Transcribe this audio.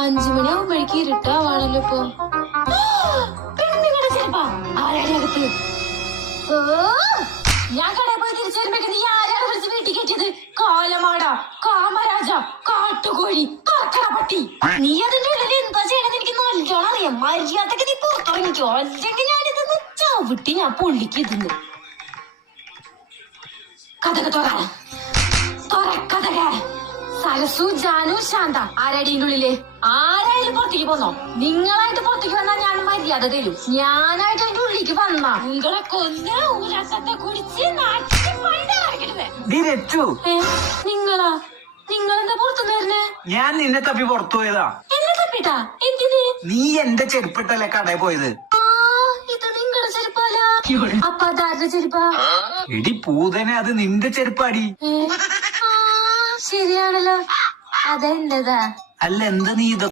5 മണിയാവുമ്പോഴേക്ക് ഇരുട്ടാവാണല്ലോ ഇപ്പൊ. പെണ്ണുങ്ങളുടെ ചെലപ്പാ ആരാടി അകത്ത്? ഞാൻ കടയിൽ പോയി തിരിച്ചു വരുമ്പോഴേക്ക് നീ ആരാണ് വിളിച്ച് വീട്ടിൽ കെട്ടിയത്? കാലമാട, കാമരാജ, കാട്ടുകോഴി, കർക്കടപ്പട്ടി. നീ അതിന്റെ ഉള്ളിൽ എന്താ ചെയ്യണമെന്ന് എനിക്ക് നല്ലോണം അറിയാം. മര്യാദക്ക് നീ പുറത്തിറങ്ങിക്കോ, അല്ലെങ്കിൽ ഞാനിതൊന്ന് ചവിട്ടി ഞാൻ പൊള്ളിക്ക് ഇതിന്ന്. കഥക തുറക്കഥക. സരസു, ജാനു, ശാന്ത ആരാടിന്റെ ഉള്ളില്? ആരായാലും പുറത്തേക്ക് പോന്നോ? നിങ്ങളായിട്ട് പുറത്തേക്ക് വന്നാ ഞാൻ മര്യാദ തരും. ഞാനായിട്ട് അതിന്റെ ഉള്ളിലേക്ക് വന്നാ നിങ്ങളെ കൊന്ന് ഊരസത്തെ കുടിച്ച് നിങ്ങളാ? നിങ്ങളെന്താ പുറത്തുനിന്ന് വരുന്നേ? ഞാൻ നിന്നെ തപ്പി പുറത്തു പോയതാ. എന്നെ തപ്പിട്ടാ? എന്തിന്? നീ എന്റെ ചെരുപ്പിട്ടല്ലേ കടയിൽ പോയത്? ഇത് നിങ്ങളുടെ ചെരുപ്പല്ല. അപ്പൊ അതാരുടെ ചെരുപ്പാ? എടി പൂതനെ, അത് നിന്റെ ചെരുപ്പാടി. ശരിയാണല്ലോ, അതെന്റെതാ. അല്ല, എന്താ നീ ഇതൊക്കെ